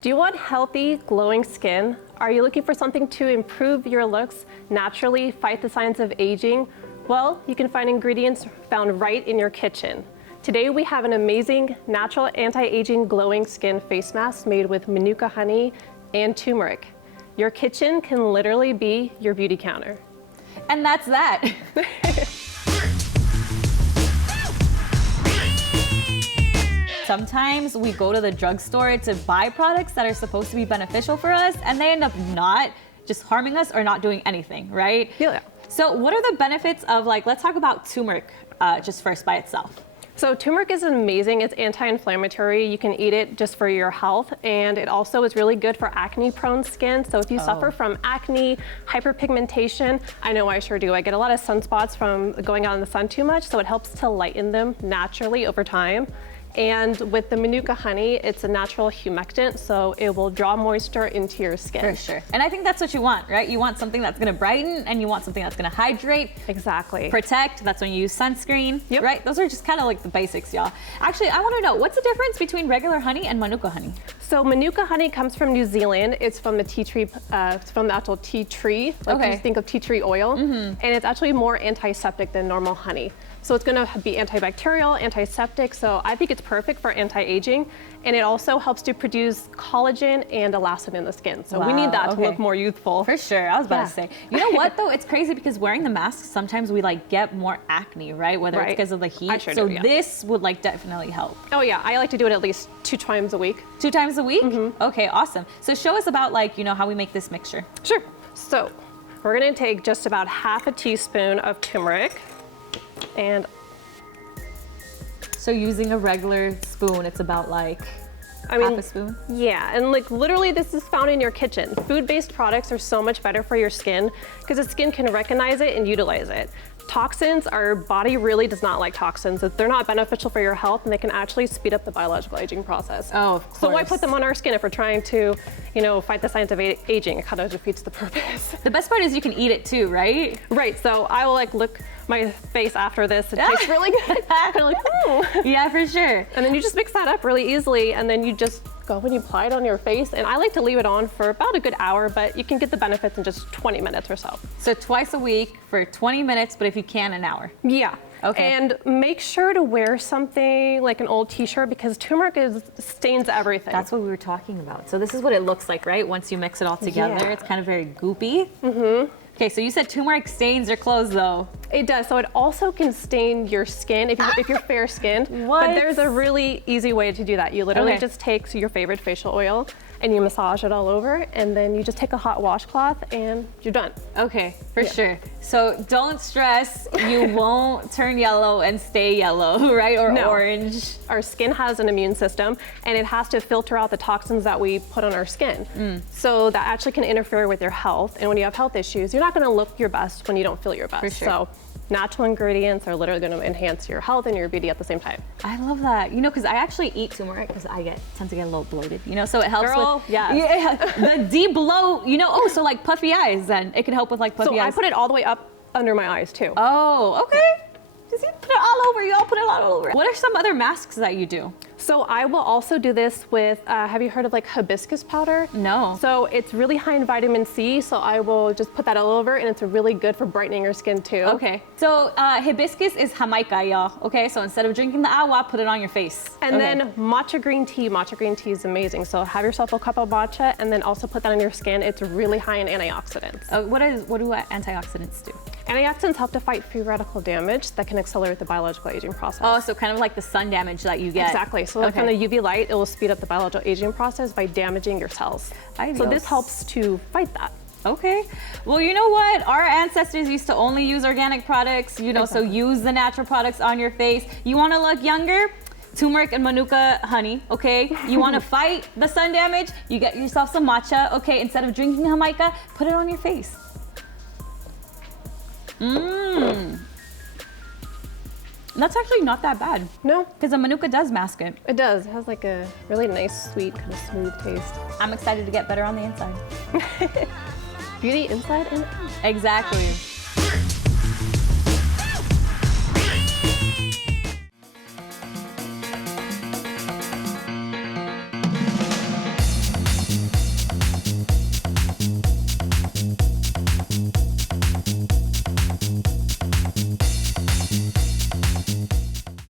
Do you want healthy, glowing skin? Are you looking for something to improve your looks, naturally fight the signs of aging? Well, you can find ingredients found right in your kitchen. Today we have an amazing natural anti-aging glowing skin face mask made with manuka honey and turmeric. Your kitchen can literally be your beauty counter. And that's that. Sometimes we go to the drugstore to buy products that are supposed to be beneficial for us, and they end up not, just harming us or not doing anything, right? Yeah. So what are the benefits of, let's talk about turmeric just first by itself. So turmeric is amazing. It's anti-inflammatory. You can eat it just for your health, and it also is really good for acne-prone skin. So if you suffer from acne, hyperpigmentation, I know I sure do. I get a lot of sunspots from going out in the sun too much, so it helps to lighten them naturally over time. And with the manuka honey, it's a natural humectant, so it will draw moisture into your skin. For sure. And I think that's what you want, right? You want something that's gonna brighten, and you want something that's gonna hydrate. Exactly. Protect, that's when you use sunscreen, Yep. right? Those are just kind of like the basics, y'all. Actually, I wanna know, what's the difference between regular honey and manuka honey? So manuka honey comes from New Zealand. It's from the tea tree, it's from the actual tea tree. Like you think of tea tree oil. And it's actually more antiseptic than normal honey. So it's gonna be antibacterial, antiseptic, so I think it's perfect for anti-aging. And it also helps to produce collagen and elastin in the skin. So we need that to look more youthful. For sure, I was about to say. You know what though, it's crazy because wearing the mask, sometimes we get more acne, right? Whether it's because of the heat. I sure do, yeah. This would definitely help. Oh yeah, I like to do it at least 2 times a week. 2 times a week? Okay, awesome. So show us about how we make this mixture. Sure. So we're gonna take just about half a teaspoon of turmeric. And so using a regular spoon, it's about half a spoon? Yeah, and literally this is found in your kitchen. Food-based products are so much better for your skin because the skin can recognize it and utilize it. Toxins, our body really does not like toxins. They're not beneficial for your health, and they can actually speed up the biological aging process. Oh, of course. So why put them on our skin if we're trying to, fight the signs of aging? It kind of defeats the purpose. The best part is you can eat it too, right? Right, so I will look my face after this. It tastes really good. Kind of Yeah, for sure. And then you just mix that up really easily, and then you just go and you apply it on your face. And I like to leave it on for about a good hour, but you can get the benefits in just 20 minutes or so. So twice a week for 20 minutes, but if you can, an hour. Yeah. Okay. And make sure to wear something like an old t-shirt because turmeric stains everything. That's what we were talking about. So this is what it looks like, right? Once you mix it all together, Yeah. it's kind of very goopy. Okay, so you said turmeric stains your clothes though. It does, so it also can stain your skin if you're fair-skinned. What? But there's a really easy way to do that. You literally just take your favorite facial oil and you massage it all over, and then you just take a hot washcloth and you're done. Okay, for sure. So don't stress, you won't turn yellow and stay yellow, right? Or orange. Our skin has an immune system, and it has to filter out the toxins that we put on our skin. So that actually can interfere with your health, and when you have health issues, you're not gonna look your best when you don't feel your best. For sure. So natural ingredients are literally gonna enhance your health and your beauty at the same time. I love that. Because I actually eat turmeric because I tend to get a little bloated, so it helps with the de-bloat, so puffy eyes then. It can help with puffy eyes. So I put it all the way up under my eyes too. Oh, okay. Just put it all over, y'all put it all over. What are some other masks that you do? So I will also do this with, have you heard of hibiscus powder? No. So it's really high in vitamin C, so I will just put that all over, and it's really good for brightening your skin too. Okay. So hibiscus is Jamaica, y'all. Okay, so instead of drinking the agua, put it on your face. And then matcha green tea. Matcha green tea is amazing. So have yourself a cup of matcha, and then also put that on your skin. It's really high in antioxidants. What do antioxidants do? Antioxidants help to fight free radical damage that can accelerate the biological aging process. Oh, so kind of like the sun damage that you get. Exactly. So from the UV light, it will speed up the biological aging process by damaging your cells. So this helps to fight that. Okay. Well, you know what? Our ancestors used to only use organic products, so use the natural products on your face. You want to look younger? Turmeric and manuka honey, okay? You want to fight the sun damage? You get yourself some matcha, okay? Instead of drinking Jamaica, put it on your face. That's actually not that bad. No. Because the manuka does mask it. It does. It has a really nice, sweet, kind of smooth taste. I'm excited to get better on the inside. Beauty inside and out. Exactly.